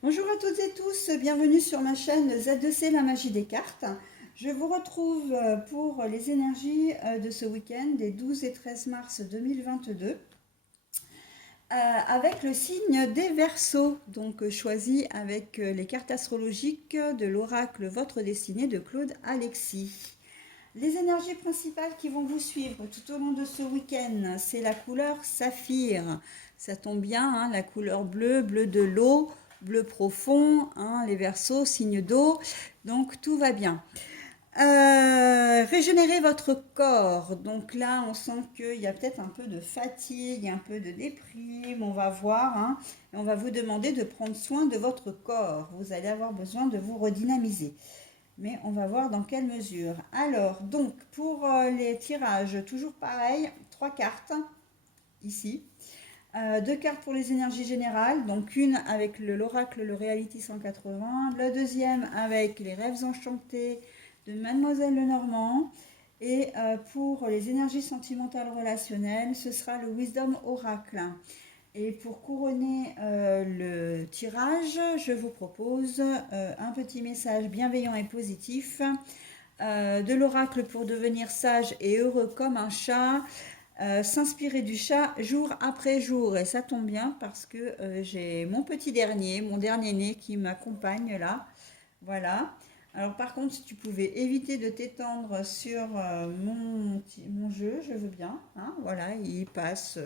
Bonjour à toutes et tous, bienvenue sur ma chaîne Z2C, la magie des cartes. Je vous retrouve pour les énergies de ce week-end des 12 et 13 mars 2022 avec le signe des Verseaux, donc choisi avec les cartes astrologiques de l'oracle Votre Destinée de Claude Alexis. Les énergies principales qui vont vous suivre tout au long de ce week-end, c'est la couleur saphir. Ça tombe bien, hein, la couleur bleue, bleu de l'eau, bleu profond, hein, les Verseaux, signe d'eau, donc tout va bien. Régénérer votre corps. Donc là, on sent qu'il y a peut-être un peu de fatigue, un peu de déprime. On va voir, hein, et on va vous demander de prendre soin de votre corps. Vous allez avoir besoin de vous redynamiser. Mais on va voir dans quelle mesure. Alors, donc, pour les tirages, toujours pareil, 3 cartes ici. 2 cartes pour les énergies générales, donc une avec l'oracle, le Reality 180, la deuxième avec les rêves enchantés de Mademoiselle Lenormand, et pour les énergies sentimentales relationnelles, ce sera le Wisdom Oracle. Et pour couronner le tirage, je vous propose un petit message bienveillant et positif de l'oracle pour devenir sage et heureux comme un chat. S'inspirer du chat jour après jour. Et ça tombe bien parce que j'ai mon petit dernier, mon dernier né qui m'accompagne là. Voilà. Alors par contre, si tu pouvais éviter de t'étendre sur mon jeu, je veux bien. Hein, voilà, il passe.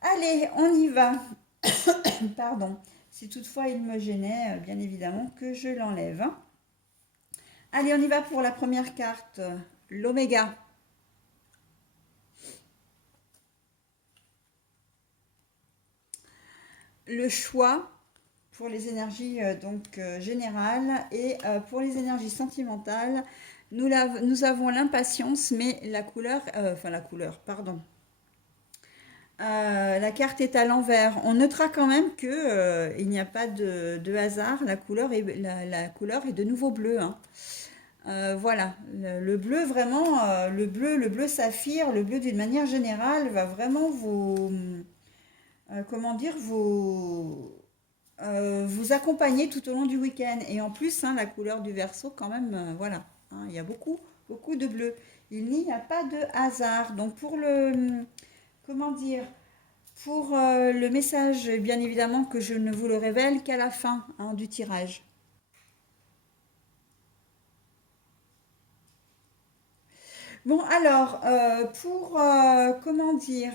Allez, on y va. Pardon. Si toutefois il me gênait, bien évidemment que je l'enlève. Allez, on y va pour la première carte, l'oméga. Le choix pour les énergies générales et pour les énergies sentimentales, nous avons l'impatience, mais la carte est à l'envers. On notera quand même que il n'y a pas de hasard. La couleur est de nouveau bleue, hein. Voilà, le bleu vraiment, le bleu saphir, le bleu d'une manière générale va vraiment comment dire, vous accompagner tout au long du week-end. Et en plus, hein, la couleur du Verseau, quand même, voilà, hein, il y a beaucoup de bleu. Il n'y a pas de hasard. Donc pour comment dire, pour le message, bien évidemment que je ne vous le révèle qu'à la fin, hein, du tirage. Bon, alors, comment dire,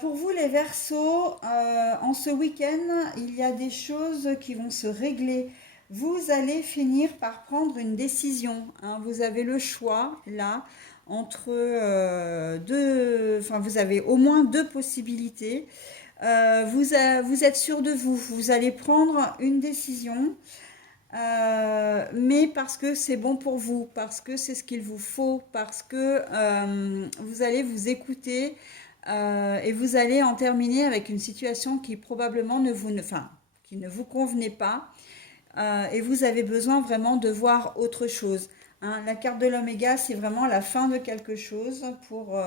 pour vous les Verseaux, en ce week-end, il y a des choses qui vont se régler. Vous allez finir par prendre une décision, hein. Vous avez le choix, là, entre enfin, vous avez au moins deux possibilités. Vous êtes sûr de vous, vous allez prendre une décision. Mais parce que c'est bon pour vous, parce que c'est ce qu'il vous faut, parce que vous allez vous écouter et vous allez en terminer avec une situation qui probablement enfin, qui ne vous convenait pas et vous avez besoin vraiment de voir autre chose. Hein. La carte de l'oméga, c'est vraiment la fin de quelque chose pour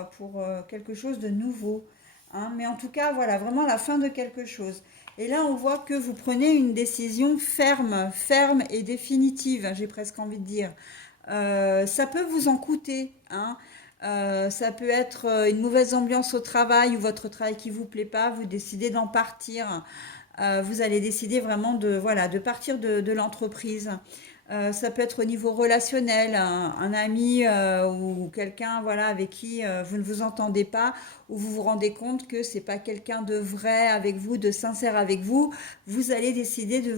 quelque chose de nouveau. Hein. Mais en tout cas, voilà, vraiment la fin de quelque chose. Et là, on voit que vous prenez une décision ferme, ferme et définitive, j'ai presque envie de dire. Ça peut vous en coûter, hein. Ça peut être une mauvaise ambiance au travail ou votre travail qui vous plaît pas, vous décidez d'en partir. Vous allez décider vraiment voilà, de partir de l'entreprise. Ça peut être au niveau relationnel, un ami ou quelqu'un voilà, avec qui vous ne vous entendez pas, ou vous vous rendez compte que c'est pas quelqu'un de vrai avec vous, de sincère avec vous. Vous allez décider de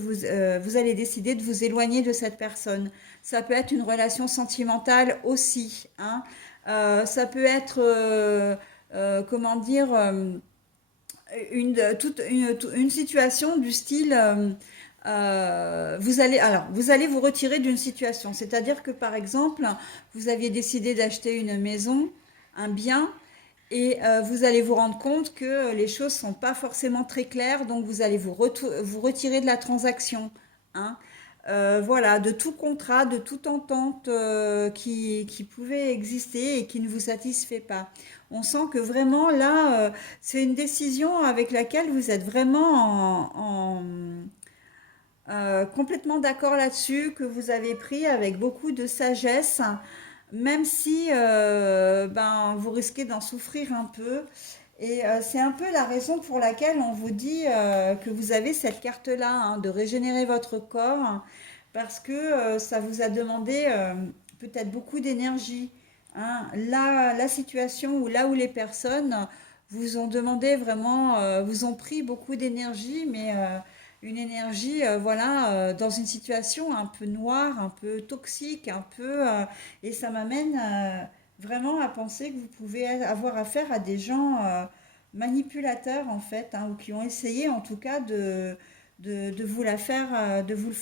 vous éloigner de cette personne. Ça peut être une relation sentimentale aussi, hein. Ça peut être, comment dire, une situation du style vous allez vous retirer d'une situation. C'est-à-dire que par exemple, vous aviez décidé d'acheter une maison, un bien, et vous allez vous rendre compte que les choses sont pas forcément très claires, donc vous allez vous retirer de la transaction. Hein. voilà, de tout contrat, de toute entente qui pouvait exister et qui ne vous satisfait pas. On sent que vraiment là, c'est une décision avec laquelle vous êtes vraiment complètement d'accord là-dessus, que vous avez pris avec beaucoup de sagesse, même si ben, vous risquez d'en souffrir un peu. Et c'est un peu la raison pour laquelle on vous dit que vous avez cette carte-là, hein, de régénérer votre corps, parce que ça vous a demandé peut-être beaucoup d'énergie. Hein. Là, la situation ou là où les personnes vous ont demandé vraiment, vous ont pris beaucoup d'énergie, mais une énergie, voilà, dans une situation un peu noire, un peu toxique, un peu, et ça m'amène vraiment à penser que vous pouvez avoir affaire à des gens manipulateurs en fait, hein, ou qui ont essayé en tout cas de vous la faire, de vous,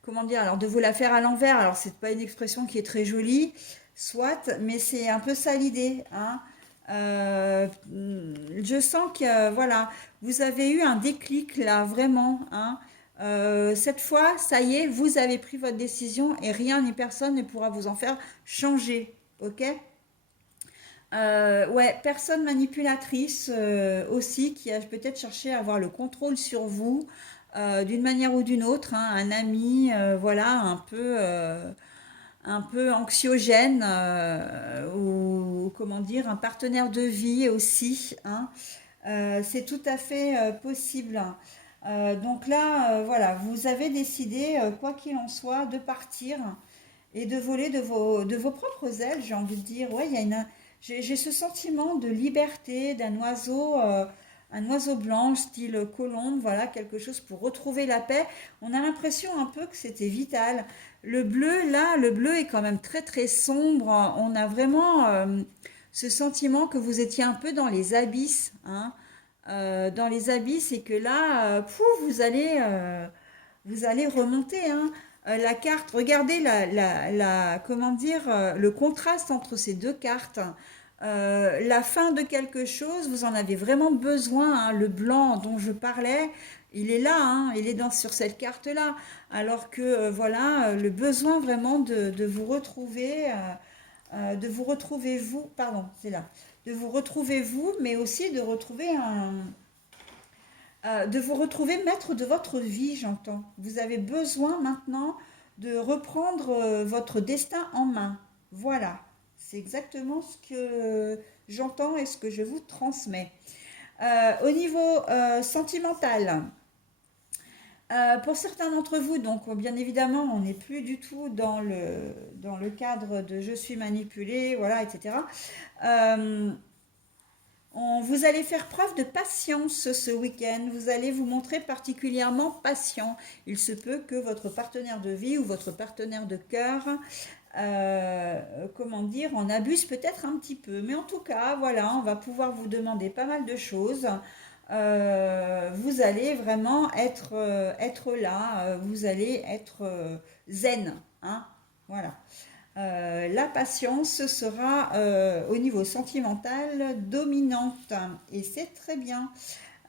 comment dire, alors de vous la faire à l'envers. Alors c'est pas une expression qui est très jolie, soit, mais c'est un peu ça l'idée, hein. Je sens que voilà, vous avez eu un déclic là, vraiment, hein. Cette fois, ça y est, vous avez pris votre décision et rien ni personne ne pourra vous en faire changer, ok? Ouais, personne manipulatrice aussi qui a peut-être cherché à avoir le contrôle sur vous d'une manière ou d'une autre, hein, un ami, voilà, un peu anxiogène ou comment dire, un partenaire de vie aussi, hein. C'est tout à fait possible. Donc là, voilà, vous avez décidé, quoi qu'il en soit, de partir et de voler de vos propres ailes, j'ai envie de dire. Ouais, il y a j'ai ce sentiment de liberté un oiseau blanc, style colombe, voilà, quelque chose pour retrouver la paix. On a l'impression un peu que c'était vital. Le bleu, là, le bleu est quand même très très sombre. On a vraiment ce sentiment que vous étiez un peu dans les abysses, hein, dans les abysses et que là, pouf, vous allez remonter, hein. La carte, regardez comment dire, le contraste entre ces deux cartes. La fin de quelque chose, vous en avez vraiment besoin, hein. Le blanc dont je parlais, il est là, hein, il est sur cette carte-là. Alors que voilà, le besoin vraiment de vous retrouver vous, pardon, c'est là, de vous retrouver vous, mais aussi de vous retrouver maître de votre vie, j'entends. Vous avez besoin maintenant de reprendre votre destin en main. Voilà, c'est exactement ce que j'entends et ce que je vous transmets. Au niveau sentimental, pour certains d'entre vous, donc bien évidemment, on n'est plus du tout dans le cadre de je suis manipulé, voilà, etc. Euh, vous allez faire preuve de patience ce week-end. Vous allez vous montrer particulièrement patient. Il se peut que votre partenaire de vie ou votre partenaire de cœur, comment dire, en abuse peut-être un petit peu. Mais en tout cas, voilà, on va pouvoir vous demander pas mal de choses. Vous allez vraiment être là. Vous allez être zen, hein, voilà. La patience sera au niveau sentimental dominante et c'est très bien.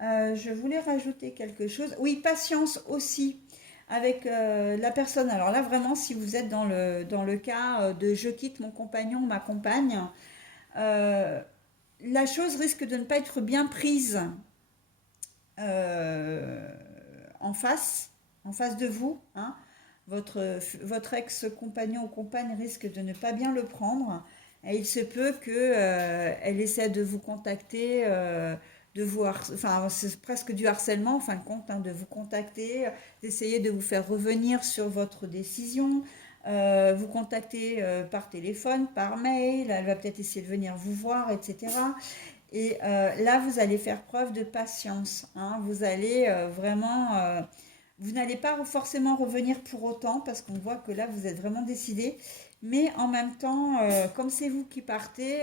Je voulais rajouter quelque chose. Oui, patience aussi avec la personne. Alors là, vraiment, si vous êtes dans le cas de je quitte mon compagnon, ma compagne, euh, la chose risque de ne pas être bien prise euh, en face, en face de vous, hein. Votre ex-compagnon ou compagne risque de ne pas bien le prendre. Et il se peut que elle essaie de vous contacter, enfin c'est presque du harcèlement en fin de compte, hein, de vous contacter, d'essayer de vous faire revenir sur votre décision, vous contacter par téléphone, par mail, elle va peut-être essayer de venir vous voir, etc. Et là, vous allez faire preuve de patience, hein. Vous allez vraiment, vous n'allez pas forcément revenir pour autant parce qu'on voit que là, vous êtes vraiment décidé. Mais en même temps, comme c'est vous qui partez,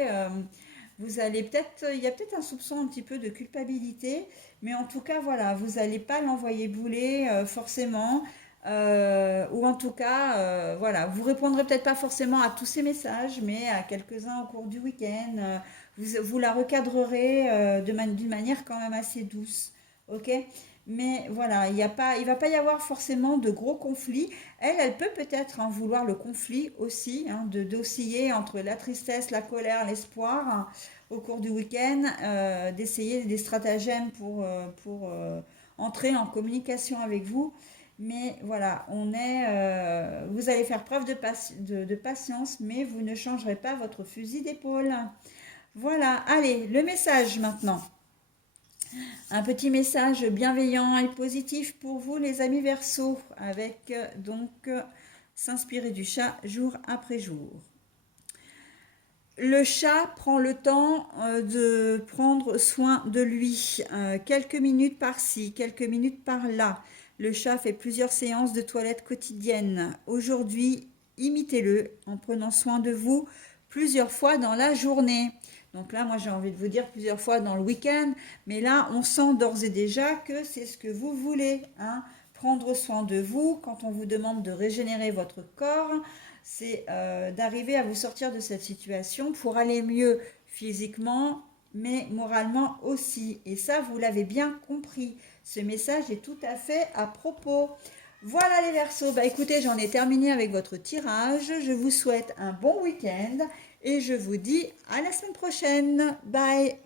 vous allez peut-être, il y a peut-être un soupçon un petit peu de culpabilité. Mais en tout cas, voilà, vous n'allez pas l'envoyer bouler forcément. Ou en tout cas, voilà, vous répondrez peut-être pas forcément à tous ces messages, mais à quelques-uns au cours du week-end. Vous la recadrerez d'une manière quand même assez douce. Ok? Mais voilà, il va pas y avoir forcément de gros conflits. Elle peut peut-être vouloir le conflit aussi, d'osciller entre la tristesse, la colère, l'espoir, au cours du week-end, d'essayer des stratagèmes pour entrer en communication avec vous. Mais voilà, vous allez faire preuve de patience, mais vous ne changerez pas votre fusil d'épaule. Voilà, allez, le message maintenant. Un petit message bienveillant et positif pour vous, les amis Verseaux, avec s'inspirer du chat jour après jour. Le chat prend le temps de prendre soin de lui, quelques minutes par-ci, quelques minutes par-là. Le chat fait plusieurs séances de toilette quotidiennes. Aujourd'hui, imitez-le en prenant soin de vous plusieurs fois dans la journée. Donc là, moi j'ai envie de vous dire plusieurs fois dans le week-end, mais là on sent d'ores et déjà que c'est ce que vous voulez, prendre soin de vous quand on vous demande de régénérer votre corps, c'est d'arriver à vous sortir de cette situation pour aller mieux physiquement, mais moralement aussi. Et ça, vous l'avez bien compris. Ce message est tout à fait à propos. Voilà les Verseaux. Bah écoutez, j'en ai terminé avec votre tirage. Je vous souhaite un bon week-end et je vous dis à la semaine prochaine. Bye.